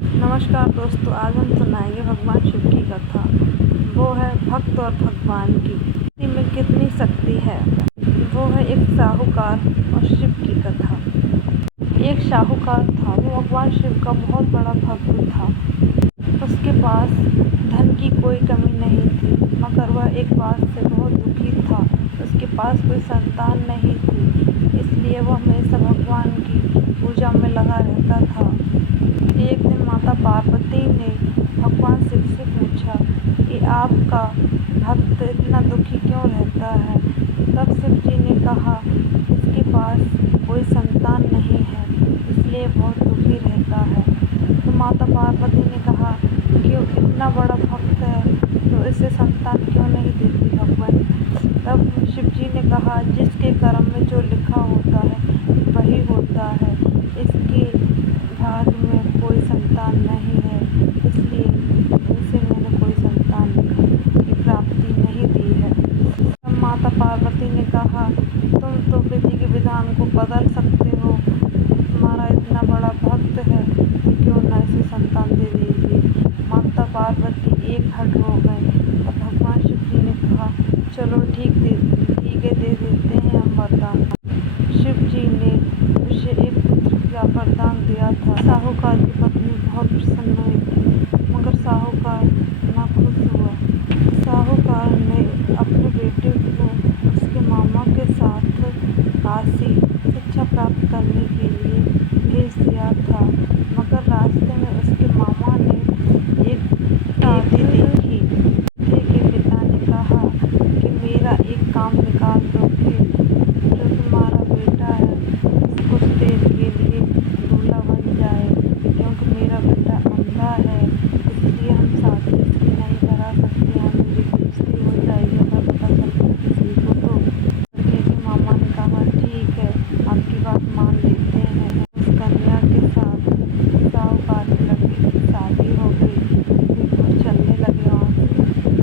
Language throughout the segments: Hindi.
नमस्कार दोस्तों, आज हम सुनाएंगे भगवान शिव की कथा। वो है भक्त और भगवान की। भक्ति में कितनी शक्ति है। वो है एक साहूकार और शिव की कथा। एक साहूकार था, वो भगवान शिव का बहुत बड़ा भक्त था। उसके पास धन की कोई कमी नहीं थी, मगर वह एक बात से बहुत दुखी था। उसके पास कोई संतान नहीं थी, इसलिए वह हमेशा भगवान की पूजा में लगा रहता था। एक दिन माता पार्वती ने भगवान शिव से पूछा कि आपका भक्त इतना दुखी क्यों रहता है। तब शिव जी ने कहा, इसके पास कोई संतान नहीं है, इसलिए बहुत दुखी रहता है। तो माता पार्वती ने कहा कि वो इतना बड़ा भक्त है तो इसे संतान क्यों नहीं देती भगवान। तब शिव जी ने कहा, जिसके कर्म में जो लिखा होता है वही होता है। इसके भाग्य में कोई संतान नहीं है, इसलिए इसे मैंने कोई संतान की प्राप्ति नहीं दी है। तब माता पार्वती ने कहा, तुम तो विधि के विधान को बदल सकते हो। तुम्हारा इतना बड़ा भक्त है तो क्यों न इसे संतान दे दीजिए। माता पार्वती एक हट हो गए। तब भगवान शिव जी ने कहा, चलो ठीक है, दे देते हैं हम वरदान। शिव जी ने उसे एक पुत्र का वरदान दिया था। साहूकार की पत्नी बहुत प्रसन्न हुई थी, मगर साहूकार नाखुश हुआ। साहूकार ने अपने बेटे को उसके मामा के साथ काशी शिक्षा प्राप्त करने के लिए भेज दिया था, मगर रास्ते में उसके मामा ने एक देवी देखी। देवी के पिता ने कहा कि मेरा एक काम निकाल दोगे, जो तुम्हारा बेटा है कुछ देर के लिए दूल्हा बन जाए, क्योंकि मेरा बेटा अंधा है, इसलिए हम शादी इसकी नहीं करा सकते हैं, मेरी बेइज्जती हो जाएगी अगर पता चलता किसी को तो। लड़के के मामा ने कहा, ठीक है, आपकी बात मान लेते हैं। उस कन्या के साथ साहूकार के लड़के की शादी हो गई। फिर वो चलने लगे वहाँ से।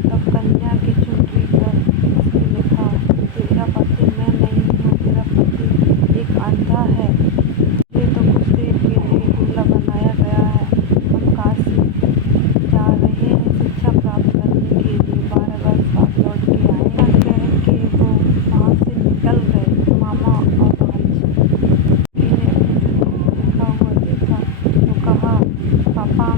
तब कन्या की चुनरी पर उसने लिखा, तेरा पति मैं नहीं हूँ, तेरा पति एक अंधा है। ये तो कुछ देर के लिए दूल्हा बनाया गया है। हम काशी जा रहे हैं शिक्षा प्राप्त करने के लिए, 12 वर्ष बाद लौट के आएंगे। कह के वो वहाँ से निकल गए। मामा और भांजी ने अपने चुनरी में लिखा हुआ देखा तो कहा, पापा